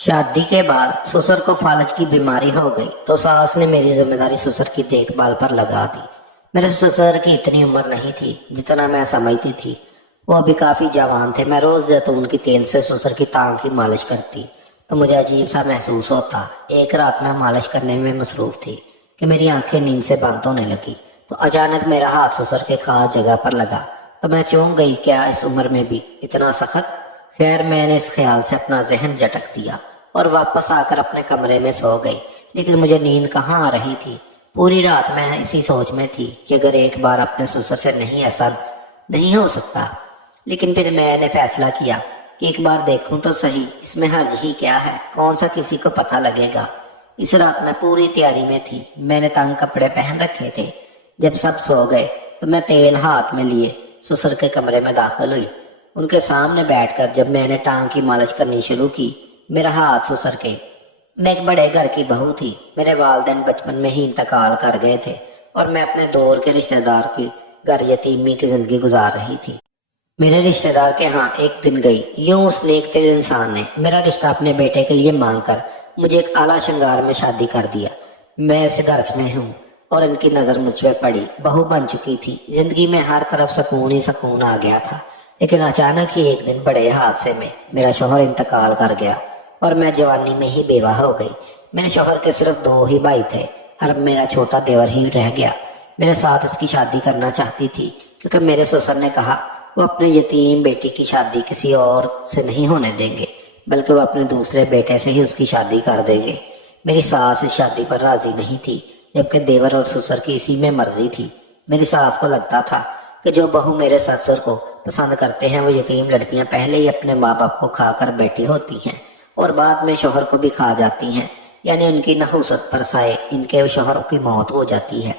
शादी के बाद ससुर को फालज की बीमारी हो गई तो सास ने मेरी जिम्मेदारी ससुर की देखभाल पर लगा दी। मेरे ससुर की इतनी उम्र नहीं थी जितना मैं समझती थी। वो अभी काफी जवान थे। मैं रोज जैतून की तेल से ससुर की टांग की मालिश करती तो मुझे अजीब सा महसूस होता। एक रात मैं मालिश करने में मसरूफ थी कि मेरी आंखें नींद से बंद होने लगी तो अचानक मेरा हाथ ससुर के खास जगह पर लगा तो मैं चौंक गई, क्या इस उम्र में भी इतना सख्त। खैर मैंने इस ख्याल से अपना जहन झटक दिया और वापस आकर अपने कमरे में सो गई। लेकिन मुझे नींद कहाँ आ रही थी। पूरी रात मैं इसी सोच में थी कि अगर एक बार अपने ससुर से नहीं ऐसा नहीं हो सकता। लेकिन फिर मैंने फैसला किया कि एक बार देखूं तो सही, इसमें हर्ज ही क्या है, कौन सा किसी को पता लगेगा। इस रात मैं पूरी तैयारी में थी। मैंने तंग कपड़े पहन रखे थे। जब सब सो गए तो मैं तेल हाथ में लिए ससुर के कमरे में दाखिल हुई। उनके सामने बैठकर जब मैंने टांग की मालिश करनी शुरू की, मेरा हाथ ससुर के। मैं एक बड़े घर की बहू थी। मेरे वालिदैन बचपन में ही इंतकाल कर गए थे और मैं अपने दौर के रिश्तेदार की घर यतीमी की जिंदगी गुजार रही थी। मेरे रिश्तेदार के यहाँ एक दिन गई। यूं उस नेक दिल इंसान ने मेरा रिश्ता अपने बेटे के लिए मांग कर मुझे एक आला श्रृंगार में शादी कर दिया। मैं इस घर में हूँ और इनकी नजर मुझ पर पड़ी। बहू बन चुकी थी। जिंदगी में हर तरफ सुकून ही सुकून आ गया था। लेकिन अचानक ही एक दिन बड़े हादसे में मेरा शौहर इंतकाल कर गया और मैं जवानी में ही बेवा हो गई। मेरे शौहर के सिर्फ 2 ही भाई थे और मेरा छोटा देवर ही रह गया। मेरे साथ इसकी शादी करना चाहती थी क्योंकि मेरे ससुर ने कहा वो अपने यतीम बेटी की शादी किसी और से नहीं होने देंगे, बल्कि वो अपने दूसरे बेटे से ही उसकी शादी कर देंगे। मेरी सास इस शादी पर राजी नहीं थी, जबकि देवर और ससुर की इसी में मर्जी थी। मेरी सास को लगता था कि जो बहू मेरे ससुर को पसंद करते हैं वो यतीम लड़कियां पहले ही अपने माँ बाप को खाकर बैठी होती हैं और बाद में शौहर को भी खा जाती हैं, यानी उनकी नहुसत पर साए इनके शौहर की मौत हो जाती है।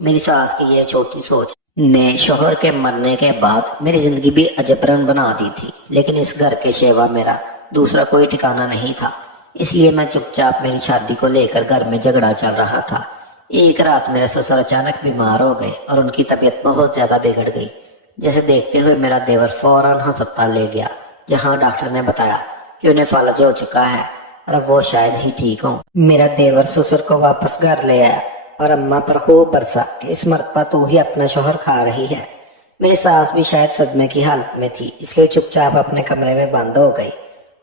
मेरी सास की यह छोटी सोच ने शौहर के मरने के बाद मेरी जिंदगी भी अजबरन बना दी थी। लेकिन इस घर के सिवा मेरा दूसरा कोई ठिकाना नहीं था, इसलिए मैं चुपचाप मेरी शादी को लेकर घर में झगड़ा चल रहा था। एक रात मेरे ससुर अचानक बीमार हो गए और उनकी तबीयत बहुत ज्यादा बिगड़ गई। जैसे देखते हुए मेरा देवर फौरन अस्पताल ले गया, जहाँ डॉक्टर ने बताया कि उन्हें फालज हो चुका है और अब वो शायद ही ठीक हो। मेरा देवर ससुर को वापस घर ले आया और अम्मा पर खूब बरसा कि इस मर्तबा तू ही अपना शौहर खा रही है। मेरी सास भी शायद सदमे की हालत में थी, इसलिए चुपचाप अपने कमरे में बंद हो गई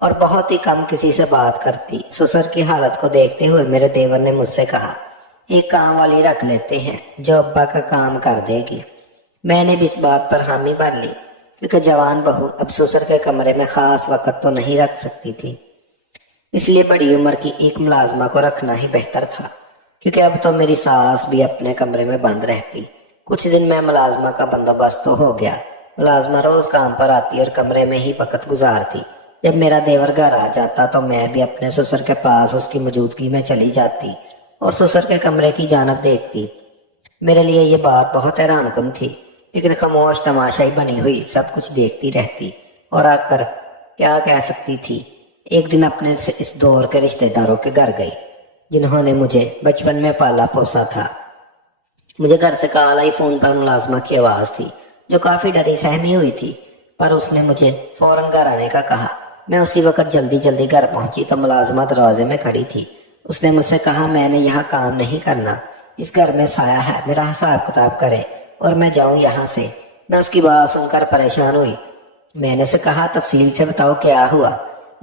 और बहुत ही कम किसी से बात करती। ससुर की हालत को देखते हुए मेरे देवर ने मुझसे कहा, एक काम वाली रख लेते हैं जो अब्बा का काम कर देगी। मैंने भी इस बात पर हामी भर ली क्योंकि जवान बहू अब ससुर के कमरे में खास वक्त तो नहीं रख सकती थी, इसलिए बड़ी उम्र की एक मुलाजमा को रखना ही बेहतर था, क्योंकि अब तो मेरी सास भी अपने कमरे में बंद रहती। कुछ दिन में मुलाजमा का बंदोबस्त तो हो गया। मुलाजमा रोज काम पर आती और कमरे में ही वक्त गुजारती। जब मेरा देवर घर आ जाता तो मैं भी अपने ससुर के पास उसकी मौजूदगी में चली जाती और ससुर के कमरे की जानब देखती। मेरे लिए ये बात बहुत हैरानकुन थी, लेकिन खामोश तमाशाई बनी हुई सब कुछ देखती रहती और आकर क्या कह सकती थी। एक दिन अपने से इस दौर के रिश्तेदारों के घर गई जिन्होंने मुझे बचपन में पाला पोसा था। मुझे घर से कॉल आई। फोन पर मुलाजमा की आवाज थी जो काफी डरी सहमी हुई थी, पर उसने मुझे फौरन घर आने का कहा। मैं उसी वक्त जल्दी जल्दी घर पहुंची तो मुलाजमा दरवाजे में खड़ी थी। उसने मुझसे कहा, मैंने यहाँ काम नहीं करना, इस घर में साया है, मेरा हिसाब किताब करे और मैं जाऊं यहाँ से। मैं उसकी बात सुनकर परेशान हुई। मैंने उसे कहा, तफसील से बताओ क्या हुआ,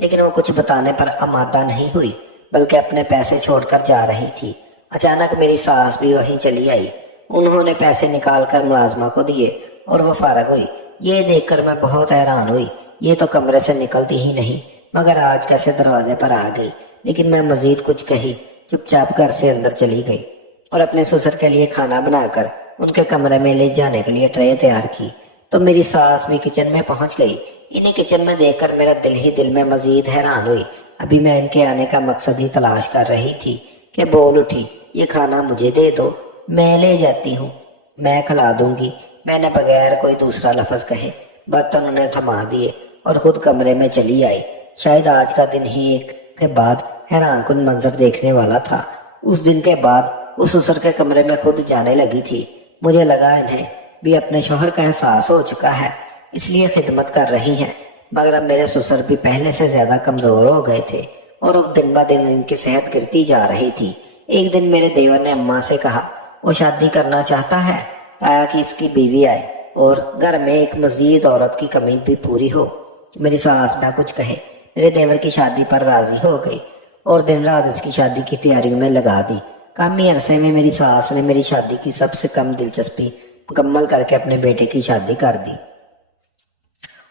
लेकिन वो कुछ बताने पर आमादा नहीं हुई, बल्कि अपने पैसे छोड़कर जा रही थी। अचानक मेरी सास भी वहीं चली आई। उन्होंने पैसे निकाल कर मुलाजमा को दिए और वो फारग हुई। ये देखकर मैं बहुत हैरान हुई। ये तो कमरे से निकलती ही नहीं, मगर आज कैसे दरवाजे पर आ गई। लेकिन मैं मजीद कुछ कही, चुपचाप घर से अंदर चली गई और अपने ससुर के लिए खाना बनाकर उनके कमरे में ले जाने के लिए ट्रे तैयार की तो मेरी सास भी किचन में पहुंच गई। इन्हीं किचन में देखकर मेरा दिल ही दिल में मजीद हैरान हुई। अभी मैं इनके आने का मकसद ही तलाश कर रही थी कि बोल उठी, ये खाना मुझे दे दो, मैं ले जाती हूँ, मैं खिला दूंगी। मैंने बगैर कोई दूसरा लफ्ज कहे बर्तन उन्हें थमा दिए और खुद कमरे में चली आई। शायद आज का दिन ही एक के बाद हैरानकुन मंजर देखने वाला था। उस दिन के बाद उस ससुर के कमरे में खुद जाने लगी थी। मुझे लगा इन्हें भी अपने शौहर का एहसास हो चुका है, इसलिए खिदमत कर रही हैं। मगर अब मेरे ससुर भी पहले से ज्यादा कमजोर हो गए थे और अब दिन ब दिन इनकी सेहत गिरती जा रही थी। एक दिन मेरे देवर ने अम्मा से कहा वो शादी करना चाहता है ताकि इसकी बीवी आए और घर में एक मजीद औरत की कमी भी पूरी हो। मेरी सास ना कुछ कहे, मेरे देवर की शादी पर राजी हो गई और दिन रात इसकी शादी की तैयारियों में लगा दी। कम ही अरसे में मेरी सास ने मेरी शादी की सबसे कम दिलचस्पी मुकम्मल करके अपने बेटे की शादी कर दी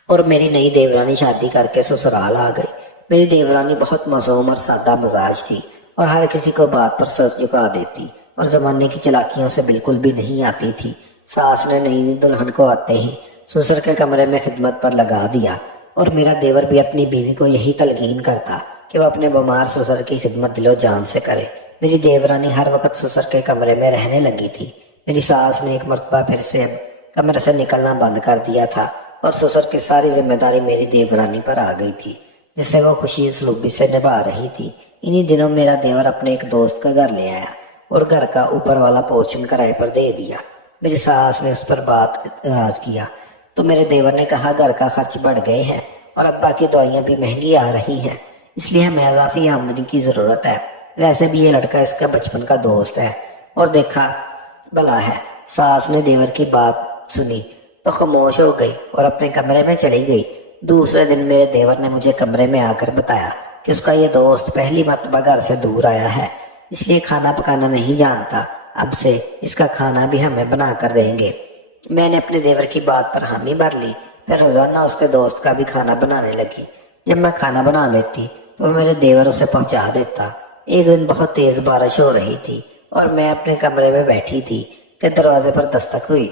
और मेरी नई देवरानी शादी करके ससुराल आ गई। मेरी देवरानी बहुत मासूम और सादा मिजाज थी और हर किसी को बात पर सर झुका देती और जमाने की चालाकियों से बिल्कुल भी नहीं आती थी। सास ने नई दुल्हन को आते ही ससुर के कमरे में खिदमत पर लगा दिया और मेरा देवर भी अपनी बीवी को यही तलकीन करता कि वह अपने बीमार ससुर की खिदमत दिलो जान से करे। मेरी देवरानी हर वक्त ससुर के कमरे में रहने लगी थी। मेरी सास ने एक मर्तबा फिर से कमरे से निकलना बंद कर दिया था और ससुर की सारी जिम्मेदारी मेरी देवरानी पर आ गई थी, जिसे वो खुशी सलूबी से निभा रही थी। इन्हीं दिनों मेरा देवर अपने एक दोस्त का घर ले आया और घर का ऊपर वाला पोर्शन किराए पर दे दिया। मेरी सास ने उस पर बात इतराज किया तो मेरे देवर ने कहा घर का खर्च बढ़ गए हैं और अब्बा की दवाइयाँ भी महंगी आ रही हैं, इसलिए हमें इजाफी आमदनी की ज़रूरत है। वैसे भी ये लड़का इसका बचपन का दोस्त है और देखा भला है। सास ने देवर की बात सुनी तो खामोश हो गई और अपने कमरे में चली गई। दूसरे दिन मेरे देवर ने मुझे कमरे में आकर बताया कि उसका ये दोस्त पहली मर्तबा घर से दूर आया है, इसलिए खाना पकाना नहीं जानता। अब से इसका खाना भी हमें बना कर देंगे। मैंने अपने देवर की बात पर हामी भर ली। फिर रोजाना उसके दोस्त का भी खाना बनाने लगी। जब मैं खाना बना लेती तो मेरे देवर उसे पहुंचा देता। एक दिन बहुत तेज बारिश हो रही थी और मैं अपने कमरे में बैठी थी कि दरवाजे पर दस्तक हुई।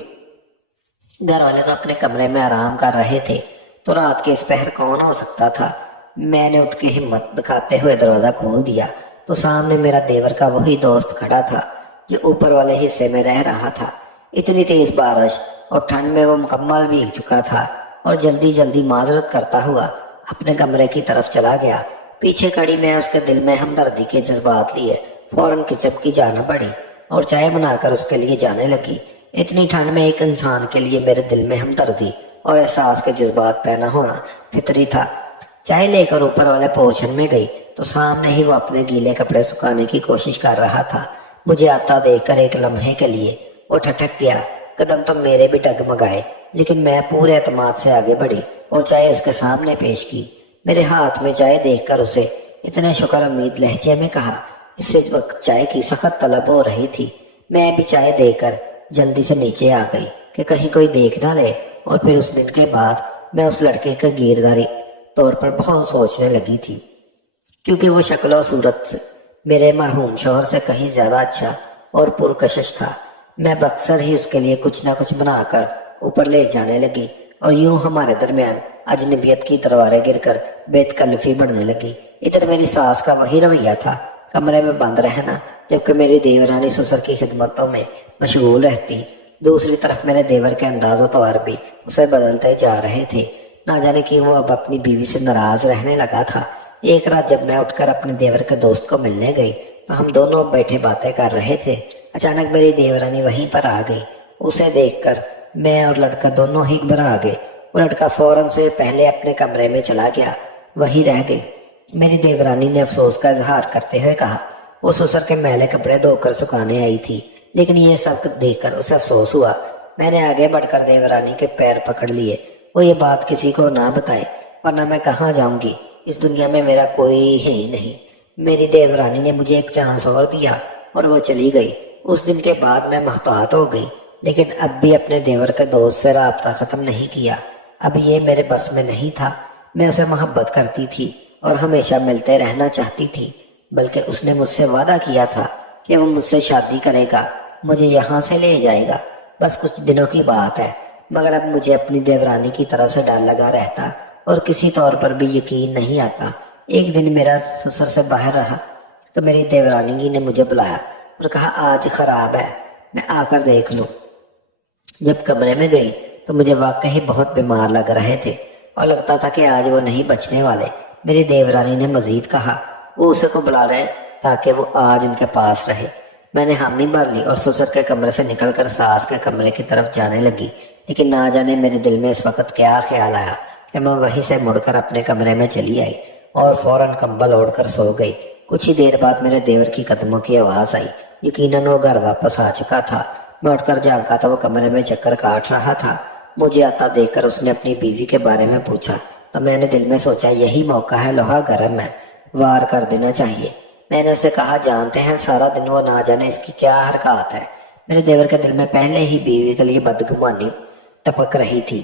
घर वाले तो अपने कमरे में आराम कर रहे थे, तो रात के इस पहर कौन हो सकता था। मैंने उठ के हिम्मत दिखाते हुए दरवाजा खोल दिया तो सामने मेरा देवर का वही दोस्त खड़ा था जो ऊपर वाले हिस्से में रह रहा था। इतनी तेज बारिश और ठंड में वो मुकम्मल भीग चुका था और जल्दी जल्दी माजरत करता हुआ अपने कमरे की तरफ चला गया। पीछे खड़ी मैं उसके दिल में हमदर्दी के जज्बात लिए फौरन किचन की जाना पड़ी और चाय बनाकर उसके लिए जाने लगी। इतनी ठंड में एक इंसान के लिए मेरे दिल में हमदर्दी और एहसास के जज्बात पैदा होना फितरी था। चाय लेकर ऊपर वाले पोर्शन में गई तो सामने ही वो अपने गीले कपड़े सुखाने की कोशिश कर रहा था। मुझे आता देखकर एक लम्हे के लिए वो ठटक गया। कदम तो मेरे भी डगमगाए, लेकिन मैं पूरे एतमाद से आगे बढ़ी और चाय उसके सामने पेश की। मेरे हाथ में चाय देखकर उसे इतने शुक्र उम्मीद लहजे में कहा। इससे इस वक्त चाय की सख्त तलब हो रही थी। मैं भी चाय देकर जल्दी से नीचे आ गई कि कहीं कोई देख ना ले। और फिर उस दिन के बाद मैं उस लड़के का गिरदारी तौर पर बहुत सोचने लगी थी, क्योंकि वो शक्ल और सूरत से मेरे मरहूम शौहर से कहीं ज्यादा अच्छा और पुरकशिश था। मैं अक्सर ही उसके लिए कुछ ना कुछ बनाकर ऊपर ले जाने लगी और यूं हमारे दरमियान अजनबियत की तलवारें गिरकर बेतकल्लफी बढ़ने लगी। इधर मेरी सास का वही रवैया था, कमरे में बंद रहना, जबकि मेरी देवरानी ससुर की खिदमतों में मशगूल रहती। दूसरी तरफ मेरे देवर के अंदाज और तवार भी उसे बदलते जा रहे थे। ना जाने कि वो अब अपनी बीवी से नाराज रहने लगा था। एक रात जब मैं उठकर अपने देवर के दोस्त को मिलने गई तो हम दोनों बैठे बातें कर रहे थे। अचानक मेरी देवरानी वहीं पर आ गई। उसे देखकर मैं और लड़का दोनों ही घबरा गए। वो लड़का फौरन से पहले अपने कमरे में चला गया, वहीं रह गई। मेरी देवरानी ने अफसोस का इजहार करते हुए कहा वो ससुर के मैले कपड़े धोकर सुखाने आई थी, लेकिन ये सब देखकर उसे अफसोस हुआ। मैंने आगे बढ़कर देवरानी के पैर पकड़ लिए। वो ये बात किसी को ना बताए, वरना मैं कहाँ जाऊंगी। इस दुनिया में मेरा कोई है ही नहीं। मेरी देवरानी ने मुझे एक चांस और दिया और वो चली गई। उस दिन के बाद मैं मोहतात हो गई, लेकिन अब भी अपने देवर के दोस्त से राब्ता खत्म नहीं किया। अब ये मेरे बस में नहीं था। मैं उसे मोहब्बत करती थी और हमेशा मिलते रहना चाहती थी, बल्कि उसने मुझसे वादा किया था कि वो मुझसे शादी करेगा, मुझे यहाँ से ले जाएगा। बस कुछ दिनों की बात है, मगर अब मुझे अपनी देवरानी की तरफ से डर लगा रहता और किसी तौर पर भी यकीन नहीं आता। एक दिन मेरा ससुर से बाहर रहा तो मेरी देवरानी ने मुझे बुलाया और कहा आज खराब है, मैं आकर देख लूं। जब कमरे में गई तो मुझे वाकई बहुत बीमार लग रहे थे और लगता था कि आज वो नहीं बचने वाले। मेरी देवरानी ने मजीद कहा वो उसे को बुला रहे ताकि वो आज उनके पास रहे। मैंने हामी भर ली और ससुर के कमरे से निकलकर सास के कमरे की तरफ जाने लगी, लेकिन ना जाने मेरे दिल में इस वक्त क्या ख्याल आया कि मैं वहीं से मुड़कर अपने कमरे में चली आई اور فوراً کمبل اوڑھ کر سو گئی۔ کچھ ہی دیر بعد میرے دیور کی قدموں کی آواز آئی۔ یقیناً وہ گھر واپس آ چکا تھا۔ میں اٹھ کر جھانکا تو وہ کمرے میں چکر کاٹ رہا تھا۔ مجھے آتا دیکھ کر اس نے اپنی بیوی کے بارے میں پوچھا تو میں نے دل میں سوچا یہی موقع ہے، لوہا گرم ہے، وار کر دینا چاہیے۔ میں نے اسے کہا جانتے ہیں سارا دن وہ نہ جانے اس کی کیا حرکات ہے۔ میرے دیور کے دل میں پہلے ہی بیوی کے لیے بدگمانی ٹپک رہی تھی۔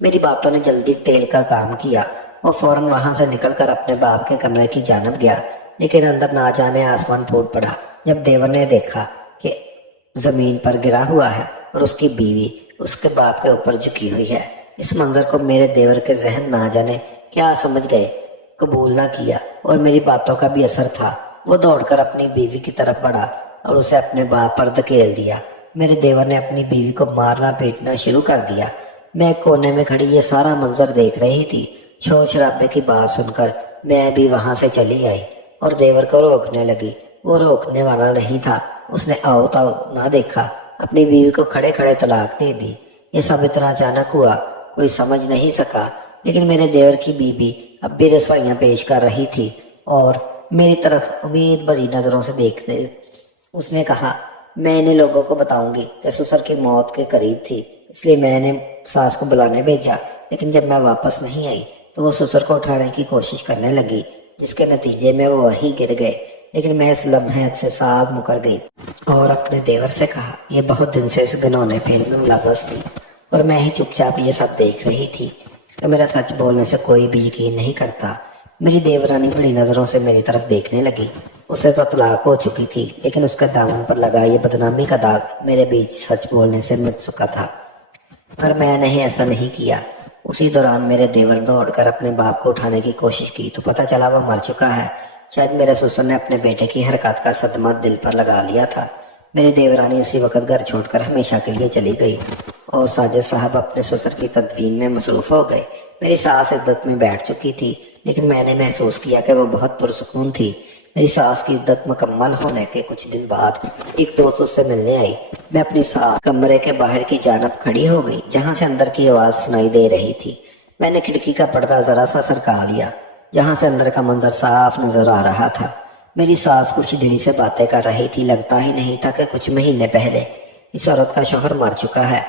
میری باتوں نے جلدی تیل کا کام کیا۔ وہ فوراً وہاں سے نکل کر اپنے باپ کے کمرے کی جانب گیا، لیکن اندر نہ جانے آسمان پھوٹ پڑا جب دیور نے دیکھا کہ زمین پر گرا ہوا ہے اور اس کی بیوی اس کے باپ کے اوپر جھکی ہوئی ہے۔ اس منظر کو میرے دیور کے ذہن نہ جانے کیا سمجھ گئے، قبول نہ کیا، اور میری باتوں کا بھی اثر تھا۔ وہ دوڑ کر اپنی بیوی کی طرف بڑھا اور اسے اپنے باپ پر دھکیل دیا۔ میرے دیور نے اپنی بیوی کو مارنا پیٹنا شروع کر دیا۔ میں کونے میں کھڑی یہ سارا منظر دیکھ رہی تھی۔ شور شرابے کی بات سن کر میں بھی وہاں سے چلی آئی اور دیور کو روکنے لگی۔ وہ روکنے والا نہیں تھا۔ اس نے آؤ تاؤ نہ دیکھا، اپنی بیوی کو کھڑے کھڑے طلاق دے دی۔ یہ سب اتنا اچانک ہوا، کوئی سمجھ نہیں سکا، لیکن میرے دیور کی بیوی اب بھی رسوائیاں پیش کر رہی تھی اور میری طرف امید بھری نظروں سے دیکھتے۔ اس نے کہا میں انہیں لوگوں کو بتاؤں گی کہ سسر کی موت کے قریب تھی، اس لیے میں نے ساس کو بلانے بھیجا، لیکن جب میں واپس نہیں آئی تو وہ سسر کو اٹھانے کی کوشش کرنے لگی، جس کے نتیجے میں وہ وہیں گر گئے۔ لیکن میں اس لمحے سے صاف مکر گئی اور اپنے دیور سے کہا یہ بہت دن سے اس گنونے فعل میں ملوث تھی اور میں ہی چپ چاپ یہ سب دیکھ رہی تھی کہ میرا سچ بولنے سے کوئی بھی یقین نہیں کرتا۔ میری دیورانی بڑی نظروں سے میری طرف دیکھنے لگی۔ اسے تو طلاق ہو چکی تھی، لیکن اس کے دامن پر لگا یہ بدنامی کا داغ میرے بیچ سچ بولنے سے مٹ چکا تھا، پر میں نے ایسا نہیں کیا۔ اسی دوران میرے دیور دوڑ کر اپنے باپ کو اٹھانے کی کوشش کی تو پتہ چلا وہ مر چکا ہے۔ شاید میرے سسر نے اپنے بیٹے کی حرکات کا صدمہ دل پر لگا لیا تھا۔ میری دیورانی اسی وقت گھر چھوڑ کر ہمیشہ کے لیے چلی گئی اور ساجد صاحب اپنے سسر کی تدفین میں مصروف ہو گئے۔ میری ساس عدت میں بیٹھ چکی تھی، لیکن میں نے محسوس کیا کہ وہ بہت پرسکون تھی۔ میری ساس کی عدت مکمل ہونے کے کچھ دن بعد ایک دوست اس سے ملنے آئی۔ میں اپنی ساس کمرے کے باہر کی جانب کھڑی ہو گئی، جہاں سے اندر کی آواز سنائی دے رہی تھی۔ میں نے کھڑکی کا پردہ ذرا سا سرکا لیا، جہاں سے اندر کا منظر صاف نظر آ رہا تھا۔ میری ساس کچھ دلی سے باتیں کر رہی تھی۔ لگتا ہی نہیں تھا کہ کچھ مہینے پہلے اس عورت کا شوہر مر چکا ہے۔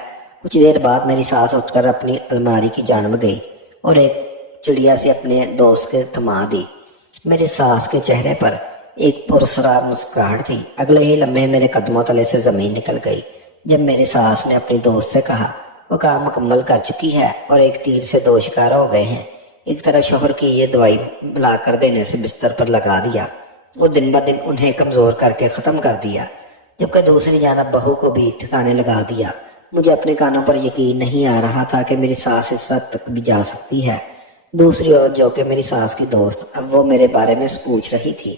کچھ دیر بعد میری ساس اٹھ کر اپنی الماری کی جانب گئی اور ایک چڑیا سے اپنے دوست کے تھما دی۔ میری ساس کے چہرے پر ایک پراسرار مسکراہٹ تھی۔ اگلے ہی لمحے میرے قدموں تلے سے زمین نکل گئی جب میری ساس نے اپنی دوست سے کہا وہ کام مکمل کر چکی ہے اور ایک تیر سے دو شکار ہو گئے ہیں۔ ایک طرح شوہر کی یہ دوائی ملا کر دینے سے بستر پر لگا دیا اور دن بہ دن انہیں کمزور کر کے ختم کر دیا، جبکہ دوسری جانب بہو کو بھی ٹھکانے لگا دیا۔ مجھے اپنے کانوں پر یقین نہیں آ رہا تھا کہ میری ساس اس حد تک بھی جا سکتی ہے۔ دوسری عورت جو کہ میری ساس کی دوست، اب وہ میرے بارے میں پوچھ رہی تھی،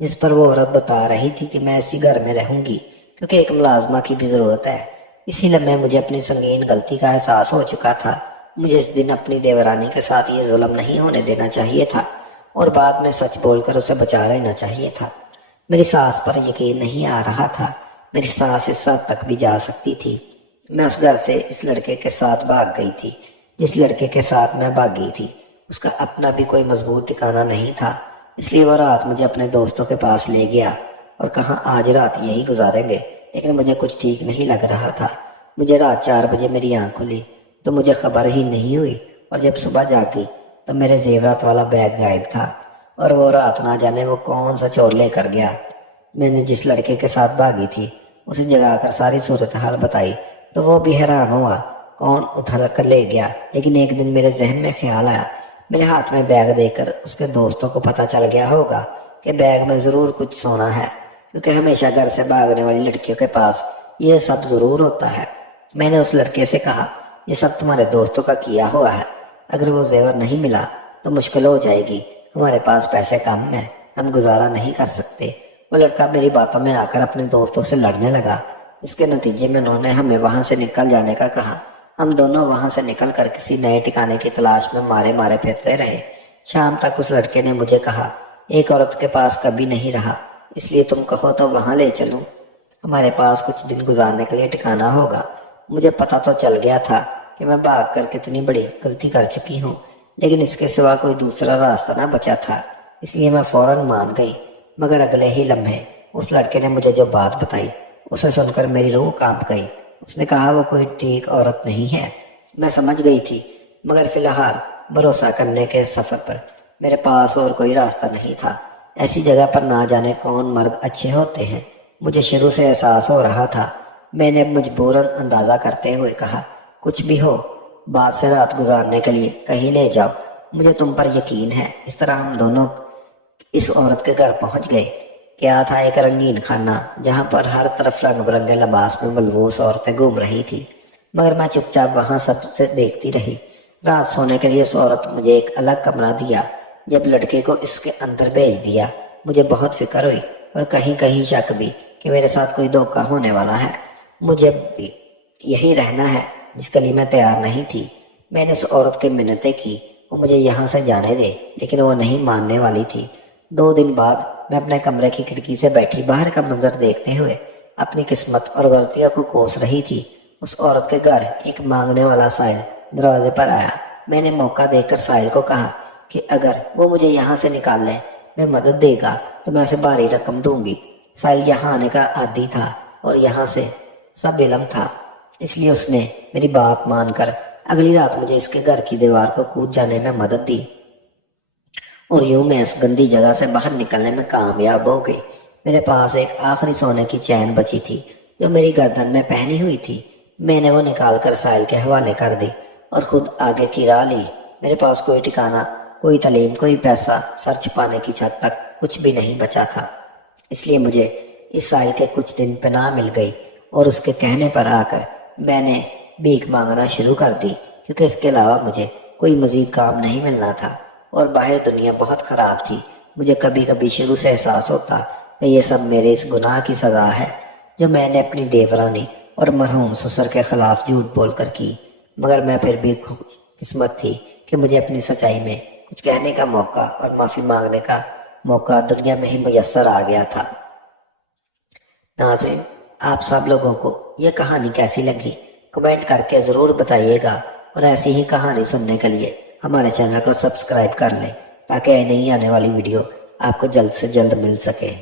جس پر وہ عورت بتا رہی تھی کہ میں اسی گھر میں رہوں گی کیونکہ ایک ملازمہ کی بھی ضرورت ہے۔ اسی لمحے مجھے اپنی سنگین غلطی کا احساس ہو چکا تھا۔ مجھے اس دن اپنی دیورانی کے ساتھ یہ ظلم نہیں ہونے دینا چاہیے تھا اور بعد میں سچ بول کر اسے بچا لینا چاہیے تھا۔ میری ساس پر یقین نہیں آ رہا تھا، میری ساس اس حد تک بھی جا سکتی تھی۔ میں اس گھر سے اس لڑکے کے ساتھ بھاگ گئی تھی جس لڑکے کے ساتھ میں بھاگی تھی۔ اس کا اپنا بھی کوئی مضبوط ٹھکانہ نہیں تھا، اس لیے وہ رات مجھے اپنے دوستوں کے پاس لے گیا اور کہا آج رات یہی گزاریں گے، لیکن مجھے کچھ ٹھیک نہیں لگ رہا تھا۔ مجھے رات 4 بجے میری آنکھ کھلی تو مجھے خبر ہی نہیں ہوئی، اور جب صبح جاگی تو میرے زیورات والا بیگ غائب تھا اور وہ رات نہ جانے وہ کون سا چور لے کر گیا۔ میں نے جس لڑکے کے ساتھ بھاگی تھی اسے جگا کر ساری صورتحال بتائی تو وہ بھی حیران ہوا کون اٹھا کر لے گیا۔ لیکن ایک دن میرے ذہن میں خیال آیا میرے ہاتھ میں بیگ دیکھ کر اس کے دوستوں کو پتہ چل گیا ہوگا کہ بیگ میں ضرور کچھ سونا ہے، کیونکہ ہمیشہ گھر سے بھاگنے والی لڑکیوں کے پاس یہ سب ضرور ہوتا ہے۔ میں نے اس لڑکے سے کہا یہ سب تمہارے دوستوں کا کیا ہوا ہے، اگر وہ زیور نہیں ملا تو مشکل ہو جائے گی، ہمارے پاس پیسے کم ہیں، ہم گزارا نہیں کر سکتے۔ وہ لڑکا میری باتوں میں آ کر اپنے دوستوں سے لڑنے لگا، اس کے نتیجے میں انہوں نے ہمیں وہاں سے نکل جانے کا کہا۔ ہم دونوں وہاں سے نکل کر کسی نئے ٹھکانے کی تلاش میں مارے مارے پھرتے رہے۔ شام تک اس لڑکے نے مجھے کہا ایک عورت کے پاس کبھی نہیں رہا، اس لیے تم کہو تو وہاں لے چلوں، ہمارے پاس کچھ دن گزارنے کے لیے ٹھکانہ ہوگا۔ مجھے پتہ تو چل گیا تھا کہ میں بھاگ کر کتنی بڑی غلطی کر چکی ہوں، لیکن اس کے سوا کوئی دوسرا راستہ نہ بچا تھا، اس لیے میں فوراً مان گئی۔ مگر اگلے ہی لمحے اس لڑکے نے مجھے جو بات بتائی اسے سن کر میری روح کانپ گئی۔ اس نے کہا وہ کوئی ٹھیک عورت نہیں ہے۔ میں سمجھ گئی تھی، مگر فی الحال بھروسہ کرنے کے سفر پر میرے پاس اور کوئی راستہ نہیں تھا۔ ایسی جگہ پر نہ جانے کون مرد اچھے ہوتے ہیں، مجھے شروع سے احساس ہو رہا تھا۔ میں نے مجبوراً اندازہ کرتے ہوئے کہا، کچھ بھی ہو، بعد سے رات گزارنے کے لیے کہیں لے جاؤ، مجھے تم پر یقین ہے۔ اس طرح ہم دونوں اس عورت کے گھر پہنچ گئے۔ کیا تھا ایک رنگین خانہ جہاں پر ہر طرف رنگ برنگے لباس میں ملبوس عورتیں گھوم رہی تھی، مگر میں چپ چاپ وہاں سب سے دیکھتی رہی۔ رات سونے کے لیے اس عورت مجھے ایک الگ کمرہ دیا۔ جب لڑکے کو اس کے اندر بھیج دیا مجھے بہت فکر ہوئی اور کہیں کہیں شک بھی کہ میرے ساتھ کوئی دھوکہ ہونے والا ہے۔ مجھے بھی یہی رہنا ہے جس کے لیے میں تیار نہیں تھی۔ میں نے اس عورت کی منتیں کی وہ مجھے یہاں سے جانے دے، لیکن وہ نہیں ماننے والی تھی۔ 2 دن بعد میں اپنے کمرے کی کھڑکی سے بیٹھی باہر کا منظر دیکھتے ہوئے اپنی قسمت اور غلطیوں کو کوس رہی تھی۔ اس عورت کے گھر ایک مانگنے والا سائل دروازے پر آیا۔ میں نے موقع دیکھ کر سائل کو کہا کہ اگر وہ مجھے یہاں سے نکال لے، میں مدد دے گا تو میں اسے بھاری رقم دوں گی۔ سائل یہاں آنے کا عادی تھا اور یہاں سے سب علم تھا، اس لیے اس نے میری بات مان کر اگلی رات مجھے اس کے گھر کی دیوار کو کود جانے میں مدد دی، اور یوں میں اس گندی جگہ سے باہر نکلنے میں کامیاب ہو گئی۔ میرے پاس ایک آخری سونے کی چین بچی تھی جو میری گردن میں پہنی ہوئی تھی۔ میں نے وہ نکال کر سائل کے حوالے کر دی اور خود آگے کی راہ لی۔ میرے پاس کوئی ٹھکانہ، کوئی تعلیم، کوئی پیسہ، سر چھپانے کی چھت تک کچھ بھی نہیں بچا تھا۔ اس لیے مجھے اس سائل کے کچھ دن پناہ مل گئی اور اس کے کہنے پر آ کر میں نے بھیک مانگنا شروع کر دی، کیونکہ اس کے علاوہ مجھے کوئی مزید کام نہیں ملنا تھا اور باہر دنیا بہت خراب تھی۔ مجھے کبھی کبھی شروع سے احساس ہوتا کہ یہ سب میرے اس گناہ کی سزا ہے جو میں نے اپنی دیورانی اور مرحوم سسر کے خلاف جھوٹ بول کر کی، مگر میں پھر بھی خوش قسمت تھی کہ مجھے اپنی سچائی میں کچھ کہنے کا موقع اور معافی مانگنے کا موقع دنیا میں ہی میسر آ گیا تھا۔ ناظرین، آپ سب لوگوں کو یہ کہانی کیسی لگی کمنٹ کر کے ضرور بتائیے گا، اور ایسی ہی کہانی سننے کے لیے ہمارے چینل کو سبسکرائب کر لیں تاکہ نئی آنے والی ویڈیو آپ کو جلد سے جلد مل سکے۔